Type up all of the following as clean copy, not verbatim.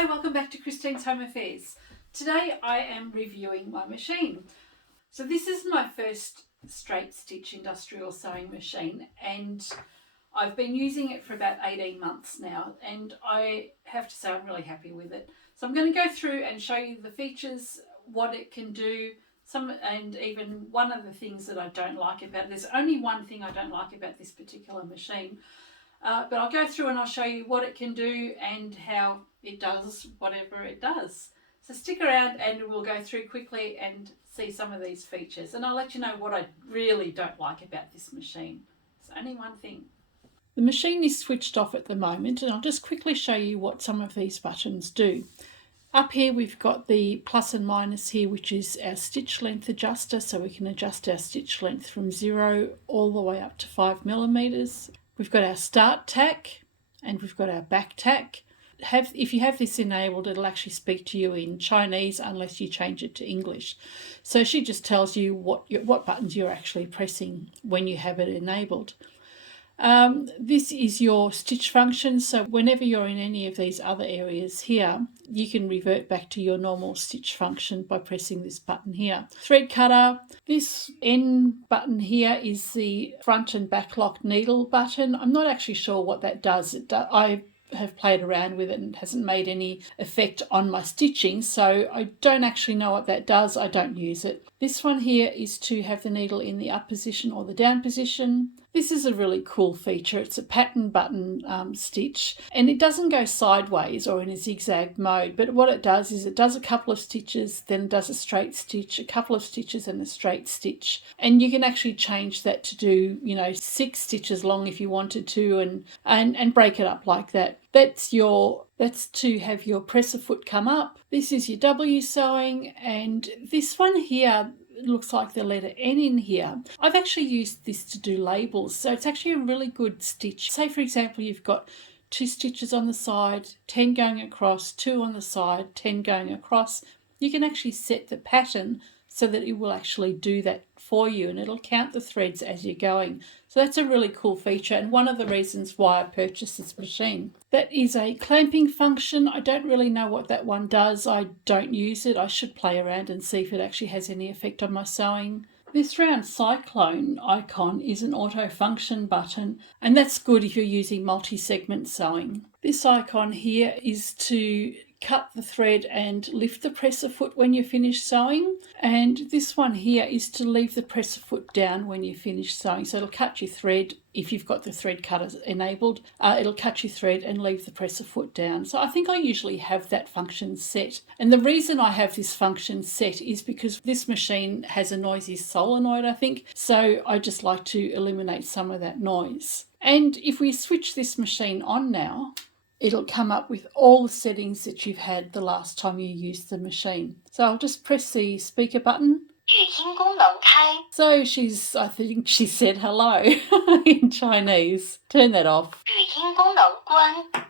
Hi, welcome back to Christine's Home Affairs. Today I am reviewing my machine. So this is my first straight stitch industrial sewing machine and I've been using it for about 18 months now and I have to say I'm really happy with it. So I'm going to go through and show you the features, what it can do, and even one of the things that I don't like about it. There's only one thing I don't like about this particular machine. But I'll go through and I'll show you what it can do and how it does whatever it does. So stick around and we'll go through quickly and see some of these features. And I'll let you know what I really don't like about this machine. It's only one thing. The machine is switched off at the moment and I'll just quickly show you what some of these buttons do. Up here we've got the plus and minus here, which is our stitch length adjuster, so we can adjust our stitch length from 0 all the way up to 5 millimeters. We've got our start tack and we've got our back tack. If you have this enabled, it'll actually speak to you in Chinese unless you change it to English. So she just tells you what buttons you're actually pressing when you have it enabled. This is your stitch function, so whenever you're in any of these other areas here, you can revert back to your normal stitch function by pressing this button here. Thread cutter, this N button here is the front and back lock needle button. I'm not actually sure what that does. I have played around with it and it hasn't made any effect on my stitching, so I don't actually know what that does. I don't use it. This one here is to have the needle in the up position or the down position. This is a really cool feature. It's a pattern button stitch and it doesn't go sideways or in a zigzag mode, but what it does is it does a couple of stitches, then it does a straight stitch, a couple of stitches and a straight stitch, and you can actually change that to do 6 stitches long if you wanted to and break it up like that. That's to have your presser foot come up. This is your W sewing, and this one here looks like the letter N in here. I've actually used this to do labels, so it's actually a really good stitch. Say for example you've got 2 stitches on the side, 10 going across, 2 on the side, 10 going across. You can actually set the pattern so that it will actually do that for you and it'll count the threads as you're going. So that's a really cool feature and one of the reasons why I purchased this machine. That is a clamping function. I don't really know what that one does. I don't use it. I should play around and see if it actually has any effect on my sewing. This round cyclone icon is an auto function button and that's good if you're using multi-segment sewing. This icon here is to cut the thread and lift the presser foot when you finish sewing, and this one here is to leave the presser foot down when you finish sewing. So it'll cut your thread if you've got the thread cutter enabled. It'll cut your thread and leave the presser foot down. So I think I usually have that function set, and the reason I have this function set is because this machine has a noisy solenoid, I think, so I just like to eliminate some of that noise. And if we switch this machine on now, it'll come up with all the settings that you've had the last time you used the machine. So I'll just press the speaker button. So I think she said hello in Chinese. Turn that off.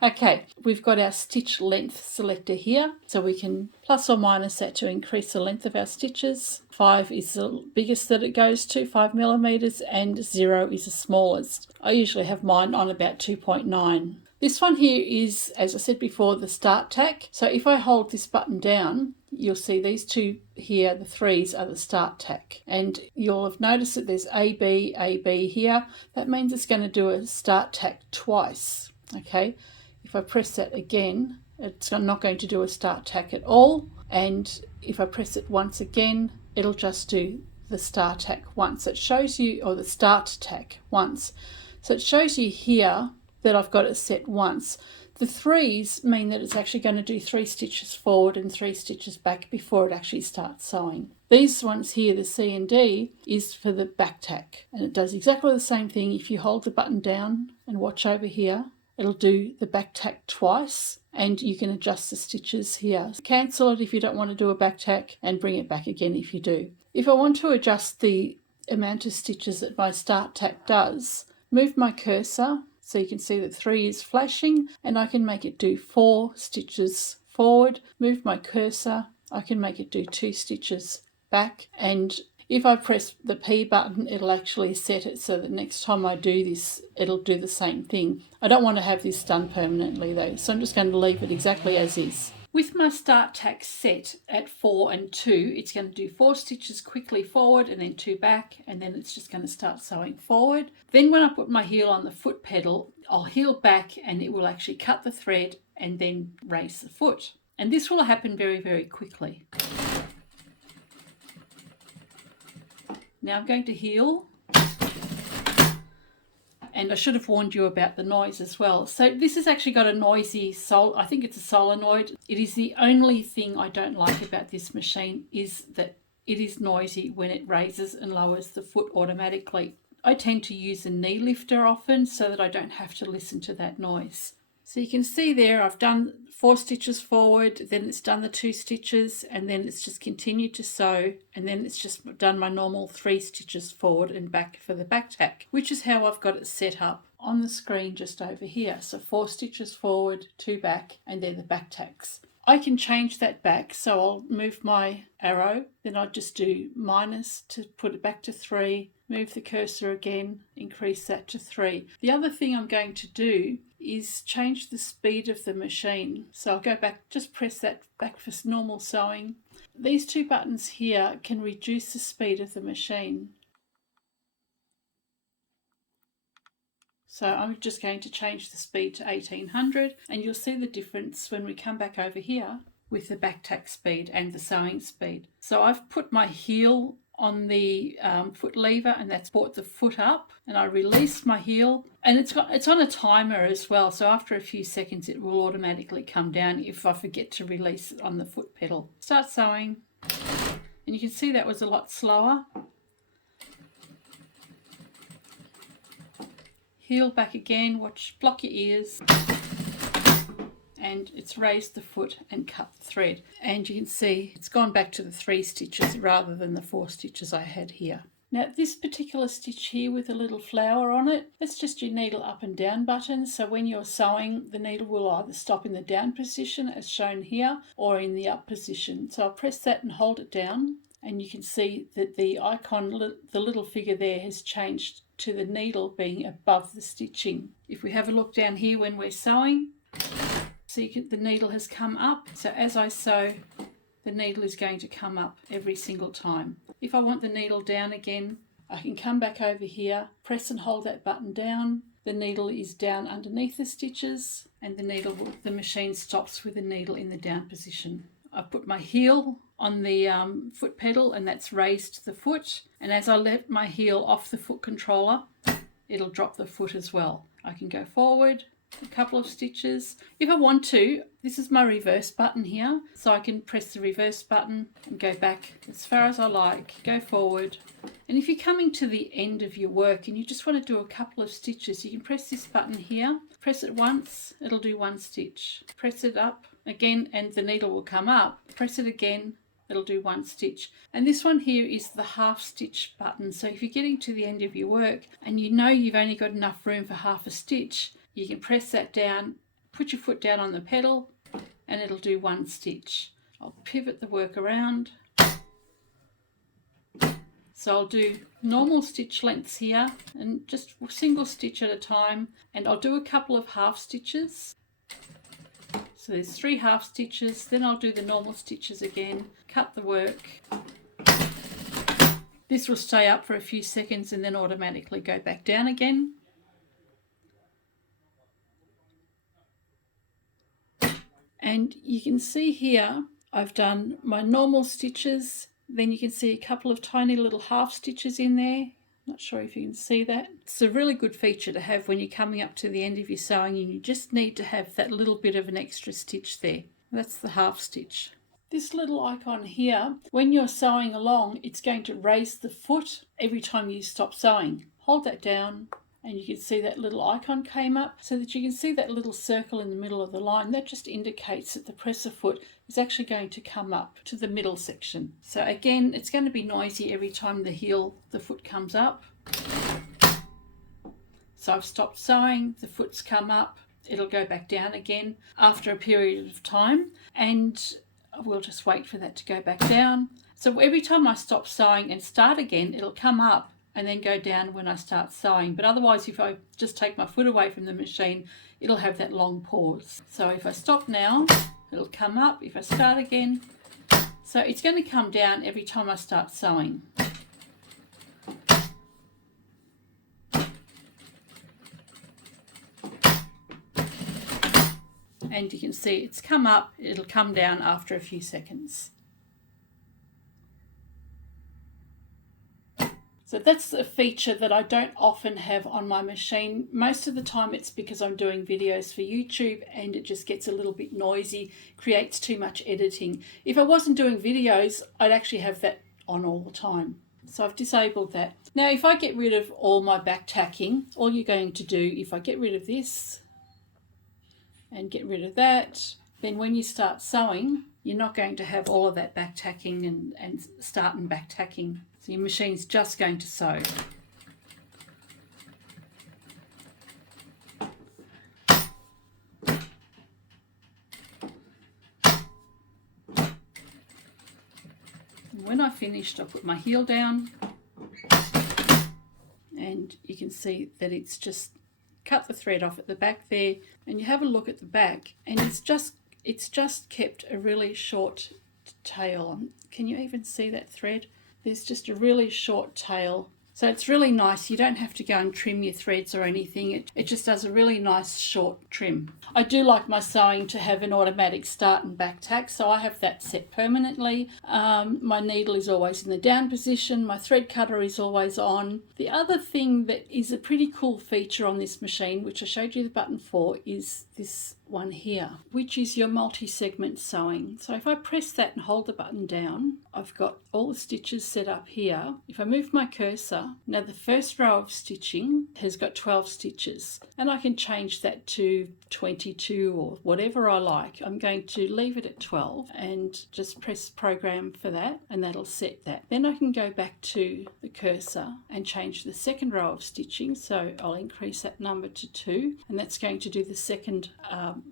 Okay, we've got our stitch length selector here, so we can plus or minus that to increase the length of our stitches. 5 is the biggest that it goes to, 5 millimeters, and 0 is the smallest. I usually have mine on about 2.9. This one here is, as I said before, the start tack. So if I hold this button down, you'll see these two here, the 3s are the start tack. And you'll have noticed that there's AB, AB here. That means it's going to do a start tack twice. Okay, if I press that again, it's not going to do a start tack at all. And if I press it once again, it'll just do the start tack once. It shows you, or the start tack once. So it shows you here that I've got it set once. The 3s mean that it's actually going to do 3 stitches forward and 3 stitches back before it actually starts sewing. These ones here, the C and D, is for the back tack, and it does exactly the same thing. If you hold the button down and watch over here, it'll do the back tack twice, and you can adjust the stitches here. Cancel it if you don't want to do a back tack and bring it back again if you do. If I want to adjust the amount of stitches that my start tack does, move my cursor so you can see that 3 is flashing, and I can make it do 4 stitches forward. Move my cursor, I can make it do 2 stitches back, and if I press the P button, it'll actually set it so that next time I do this, it'll do the same thing. I don't want to have this done permanently though, so I'm just going to leave it exactly as is. With my start tack set at 4 and 2, it's going to do 4 stitches quickly forward and then 2 back, and then it's just going to start sewing forward. Then when I put my heel on the foot pedal, I'll heel back and it will actually cut the thread and then raise the foot. And this will happen very, very quickly. Now I'm going to heel. And I should have warned you about the noise as well. So this has actually got a noisy I think it's a solenoid. It is the only thing I don't like about this machine, is that it is noisy when it raises and lowers the foot automatically. I tend to use a knee lifter often so that I don't have to listen to that noise. So you can see there I've done 4 stitches forward, then it's done the 2 stitches, and then it's just continued to sew, and then it's just done my normal 3 stitches forward and back for the back tack, which is how I've got it set up on the screen just over here. So 4 stitches forward, 2 back, and then the back tacks. I can change that back, so I'll move my arrow, then I'll just do minus to put it back to 3, move the cursor again, increase that to 3. The other thing I'm going to do is change the speed of the machine. So I'll go back, just press that back for normal sewing. These 2 buttons here can reduce the speed of the machine. So I'm just going to change the speed to 1800, and you'll see the difference when we come back over here with the back tack speed and the sewing speed. So I've put my heel on the foot lever, and that's brought the foot up, and I release my heel, and it's on a timer as well, so after a few seconds it will automatically come down if I forget to release it on the foot pedal. Start sewing, and you can see that was a lot slower. Heel back again, block your ears, and it's raised the foot and cut the thread, and you can see it's gone back to the 3 stitches rather than the 4 stitches I had here. Now this particular stitch here with a little flower on it, that's just your needle up and down button. So when you're sewing, the needle will either stop in the down position as shown here or in the up position. So I'll press that and hold it down, and you can see that the icon, the little figure there, has changed to the needle being above the stitching. If we have a look down here when we're sewing, see the needle has come up. So as I sew, the needle is going to come up every single time. If I want the needle down again, I can come back over here, press and hold that button down. The needle is down underneath the stitches, and the machine stops with the needle in the down position. I've put my heel on the foot pedal, and that's raised the foot. And as I let my heel off the foot controller, it'll drop the foot as well. I can go forward a couple of stitches. If I want to, this is my reverse button here, so I can press the reverse button and go back as far as I like, go forward. And if you're coming to the end of your work and you just want to do a couple of stitches, you can press this button here, press it once, it'll do 1 stitch. Press it up again and the needle will come up. Press it again, it'll do 1 stitch. And this one here is the half stitch button. So if you're getting to the end of your work and you know you've only got enough room for half a stitch, you can press that down, put your foot down on the pedal, and it'll do 1 stitch. I'll pivot the work around. So I'll do normal stitch lengths here, and just a single stitch at a time, and I'll do a couple of half stitches. So there's 3 half stitches, then I'll do the normal stitches again, cut the work. This will stay up for a few seconds and then automatically go back down again. And you can see here I've done my normal stitches, then you can see a couple of tiny little half stitches in there. Not sure if you can see that. It's a really good feature to have when you're coming up to the end of your sewing and you just need to have that little bit of an extra stitch there. That's the half stitch. This little icon here, when you're sewing along, it's going to raise the foot every time you stop sewing. Hold that down, and you can see that little icon came up, so that you can see that little circle in the middle of the line. That just indicates that the presser foot is actually going to come up to the middle section. So again, it's going to be noisy every time the foot comes up. So I've stopped sewing, the foot's come up, it'll go back down again after a period of time, and we'll just wait for that to go back down. So every time I stop sewing and start again, it'll come up and then go down when I start sewing. But otherwise, if I just take my foot away from the machine, it'll have that long pause. So if I stop now it'll come up. If I start again, so it's going to come down every time I start sewing. And you can see it's come up, it'll come down after a few seconds. So that's a feature that I don't often have on my machine. Most of the time it's because I'm doing videos for YouTube and it just gets a little bit noisy, creates too much editing. If I wasn't doing videos, I'd actually have that on all the time. So I've disabled that. Now if I get rid of all my back tacking, all you're going to do, if I get rid of this and get rid of that, then when you start sewing, you're not going to have all of that back tacking and start and back tacking. So your machine's just going to sew. And when I finished, I put my heel down and you can see that it's just cut the thread off at the back there, and you have a look at the back and it's just kept a really short tail. Can you even see that thread? There's just a really short tail. So it's really nice. You don't have to go and trim your threads or anything. It just does a really nice short trim. I do like my sewing to have an automatic start and back tack, so I have that set permanently. My needle is always in the down position. My thread cutter is always on. The other thing that is a pretty cool feature on this machine, which I showed you the button for, is this one here, which is your multi-segment sewing. So if I press that and hold the button down, I've got all the stitches set up here. If I move my cursor, now the first row of stitching has got 12 stitches, and I can change that to 22 or whatever I like. I'm going to leave it at 12 and just press program for that, and that'll set that. Then I can go back to the cursor and change the second row of stitching, so I'll increase that number to 2, and that's going to do the second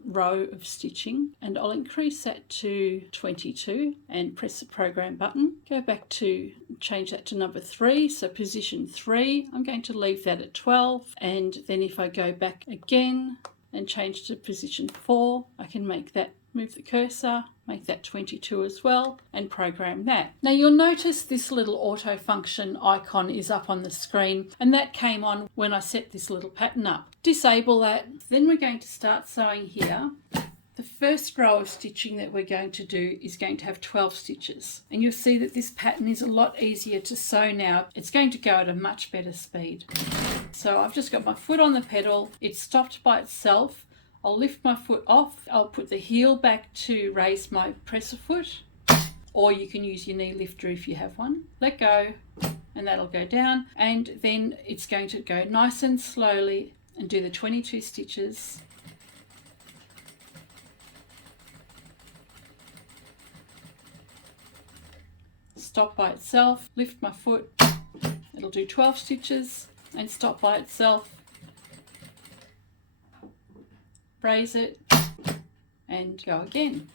row of stitching, and I'll increase that to 22 and press the program button. Go back to change that to number 3, so position 3, I'm going to leave that at 12, and then if I go back again and change to position 4, I can make that, move the cursor, make that 22 as well, and program that. Now you'll notice this little auto function icon is up on the screen, and that came on when I set this little pattern up. Disable that. Then we're going to start sewing here. The first row of stitching that we're going to do is going to have 12 stitches, and you'll see that this pattern is a lot easier to sew now. It's going to go at a much better speed. So I've just got my foot on the pedal, it's stopped by itself. I'll lift my foot off, I'll put the heel back to raise my presser foot, or you can use your knee lifter if you have one. Let go, and that'll go down, and then it's going to go nice and slowly and do the 22 stitches. Stop by itself, lift my foot, it'll do 12 stitches, and stop by itself. Raise it and go again.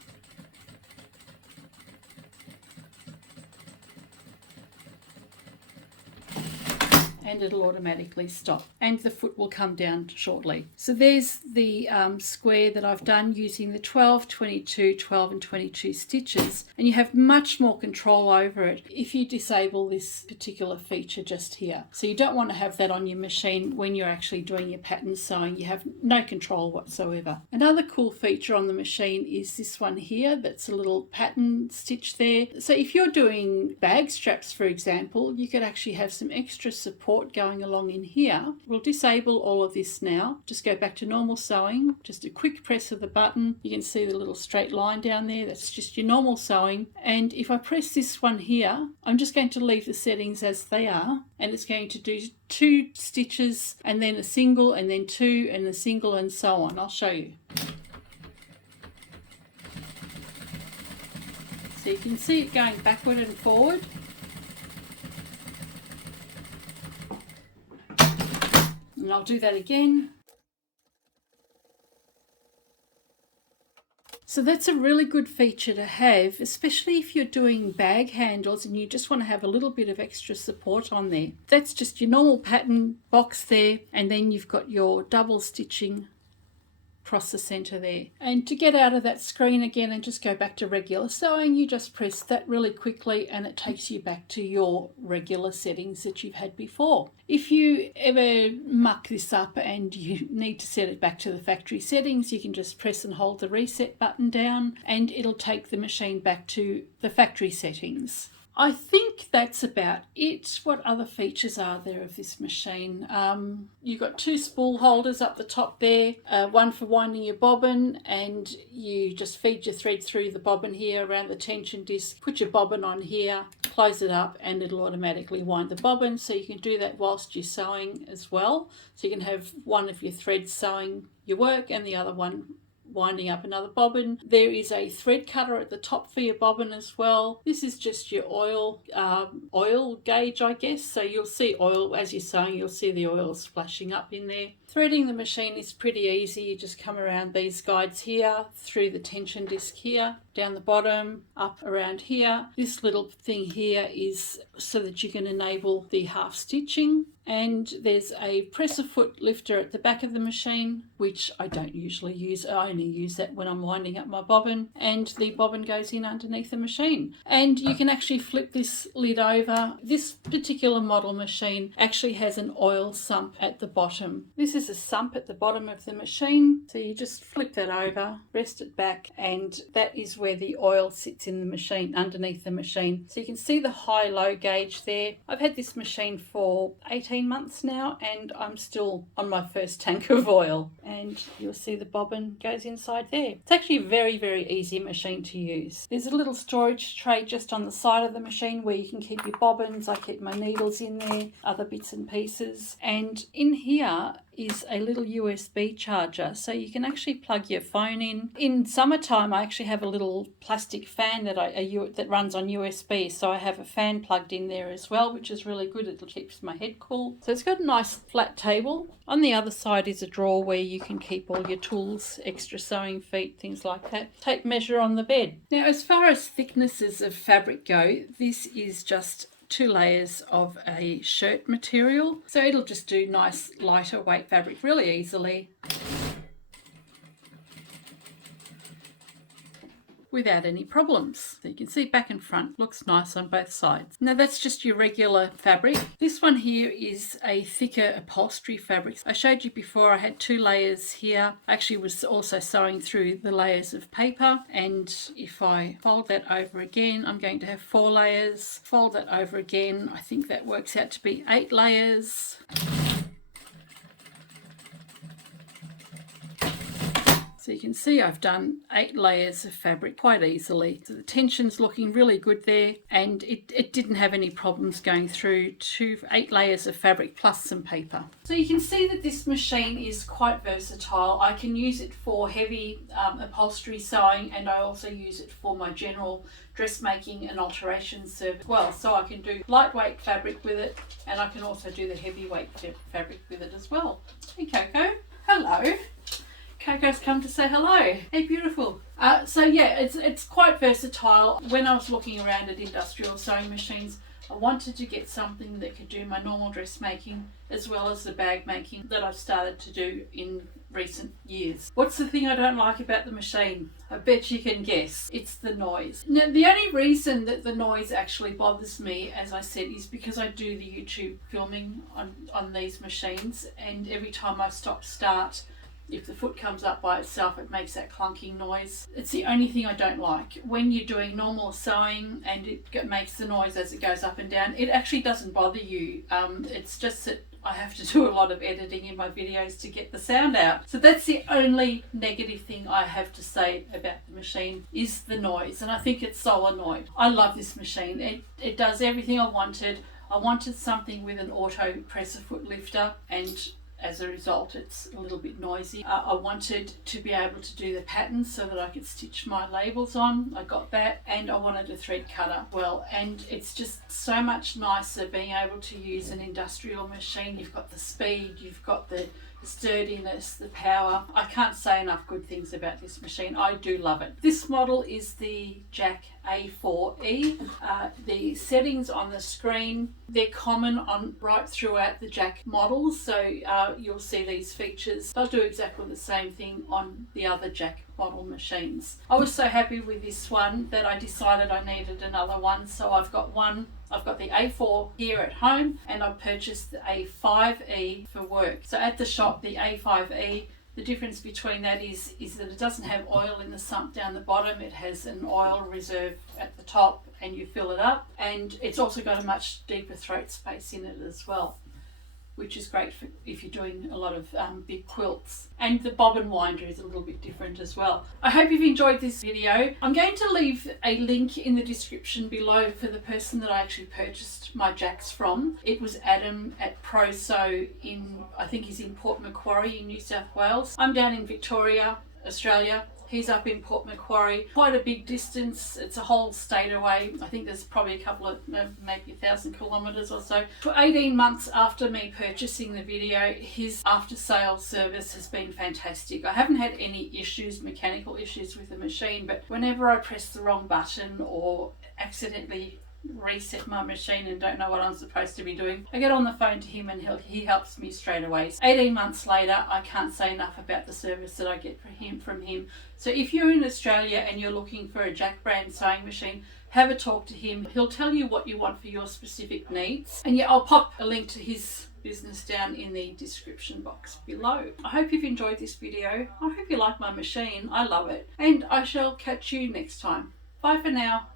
And it'll automatically stop, and the foot will come down shortly. So there's the square that I've done using the 12, 22, 12 and 22 stitches, and you have much more control over it if you disable this particular feature just here. So you don't want to have that on your machine when you're actually doing your pattern sewing. You have no control whatsoever. Another cool feature on the machine is this one here, that's a little pattern stitch there. So if you're doing bag straps, for example, you could actually have some extra support going along in here. We'll disable all of this now. Just go back to normal sewing. Just a quick press of the button. You can see the little straight line down there. That's just your normal sewing. And if I press this one here, I'm just going to leave the settings as they are. And it's going to do 2 stitches and then a single and then 2 and a single and so on. I'll show you. So you can see it going backward and forward. And I'll do that again. So that's a really good feature to have, especially if you're doing bag handles and you just want to have a little bit of extra support on there. That's just your normal pattern box there, and then you've got your double stitching across the centre there. And to get out of that screen again and just go back to regular sewing, you just press that really quickly and it takes you back to your regular settings that you've had before. If you ever muck this up and you need to set it back to the factory settings, you can just press and hold the reset button down and it'll take the machine back to the factory settings. I think that's about it. What other features are there of this machine? You've got two spool holders up the top there, one for winding your bobbin, and you just feed your thread through the bobbin here around the tension disc, put your bobbin on here, close it up, and it'll automatically wind the bobbin. So you can do that whilst you're sewing as well. So you can have one of your threads sewing your work and the other one winding up another bobbin. There is a thread cutter at the top for your bobbin as well. This is just your oil gauge, I guess. So you'll see oil as you're sewing, you'll see the oil splashing up in there. Threading the machine is pretty easy. You just come around these guides here, through the tension disc here, down the bottom, up around here. This little thing here is so that you can enable the half stitching. And there's a presser foot lifter at the back of the machine, which I don't usually use. I only use that when I'm winding up my bobbin, and the bobbin goes in underneath the machine. And you can actually flip this lid over. This particular model machine actually has an oil sump at the bottom. This is a sump at the bottom of the machine. So you just flip that over, rest it back, and that is where the oil sits in the machine, underneath the machine. So you can see the high-low gauge there. I've had this machine for 18 months now and I'm still on my first tank of oil, and you'll see the bobbin goes inside there. It's actually a very, very easy machine to use. There's a little storage tray just on the side of the machine where you can keep your bobbins. I keep my needles in there, other bits and pieces, and in here is a little USB charger, so you can actually plug your phone in. In summertime, I actually have a little plastic fan that runs on USB, so I have a fan plugged in there as well, which is really good. It keeps my head cool. So it's got a nice flat table. On the other side is a drawer where you can keep all your tools, extra sewing feet, things like that. Tape measure on the bed. Now, as far as thicknesses of fabric go, this is just 2 layers of a shirt material, so it'll just do nice lighter weight fabric really easily without any problems. So you can see back and front looks nice on both sides. Now that's just your regular fabric. This one here is a thicker upholstery fabric. I showed you before I had 2 layers here. I actually was also sewing through the layers of paper, and if I fold that over again, I'm going to have 4 layers. Fold that over again, I think that works out to be 8 layers. So you can see I've done 8 layers of fabric quite easily. So the tension's looking really good there, and it didn't have any problems going through 8 layers of fabric plus some paper. So you can see that this machine is quite versatile. I can use it for heavy upholstery sewing, and I also use it for my general dressmaking and alteration service as well. So I can do lightweight fabric with it, and I can also do the heavyweight fabric with it as well. Hey Coco, hello. Coco's come to say hello. Hey, beautiful. So yeah, it's quite versatile. When I was looking around at industrial sewing machines, I wanted to get something that could do my normal dressmaking as well as the bag making that I've started to do in recent years. What's the thing I don't like about the machine? I bet you can guess. It's the noise. Now, the only reason that the noise actually bothers me, as I said, is because I do the YouTube filming on these machines, and every time I start, if the foot comes up by itself, it makes that clunking noise. It's the only thing I don't like. When you're doing normal sewing and it makes the noise as it goes up and down, it actually doesn't bother you. It's just that I have to do a lot of editing in my videos to get the sound out. So that's the only negative thing I have to say about the machine, is the noise. And I think it's so annoying. I love this machine. It does everything I wanted. I wanted something with an auto presser foot lifter, and as a result, it's a little bit noisy. I wanted to be able to do the patterns so that I could stitch my labels on. I got that, and I wanted a thread cutter. Well, and it's just so much nicer being able to use an industrial machine. You've got the speed, you've got the sturdiness, the power. I can't say enough good things about this machine. I do love it. This model is the Jack A4E. The settings on the screen, they're common on right throughout the Jack models, so you'll see these features. They'll do exactly the same thing on the other Jack model machines. I was so happy with this one that I decided I needed another one, so I've got the A4 here at home, and I purchased the A5E for work. So at the shop, the A5E, the difference between that is that it doesn't have oil in the sump down the bottom. It has an oil reserve at the top and you fill it up, and it's also got a much deeper throat space in it as well, which is great for if you're doing a lot of big quilts. And the bobbin winder is a little bit different as well. I hope you've enjoyed this video. I'm going to leave a link in the description below for the person that I actually purchased my jacks from. It was Adam at ProSew I think he's in Port Macquarie in New South Wales. I'm down in Victoria, Australia. He's up in Port Macquarie, quite a big distance. It's a whole state away. I think there's probably a couple of, maybe 1,000 kilometres or so. For 18 months after me purchasing the video, his after sales service has been fantastic. I haven't had any issues, mechanical issues with the machine, but whenever I press the wrong button or accidentally reset my machine and don't know what I'm supposed to be doing, I get on the phone to him and he helps me straight away. So 18 months later, I can't say enough about the service that I get from him. So if you're in Australia and you're looking for a Jack brand sewing machine, have a talk to him. He'll tell you what you want for your specific needs. And yeah, I'll pop a link to his business down in the description box below. I hope you've enjoyed this video. I hope you like my machine. I love it. And I shall catch you next time. Bye for now.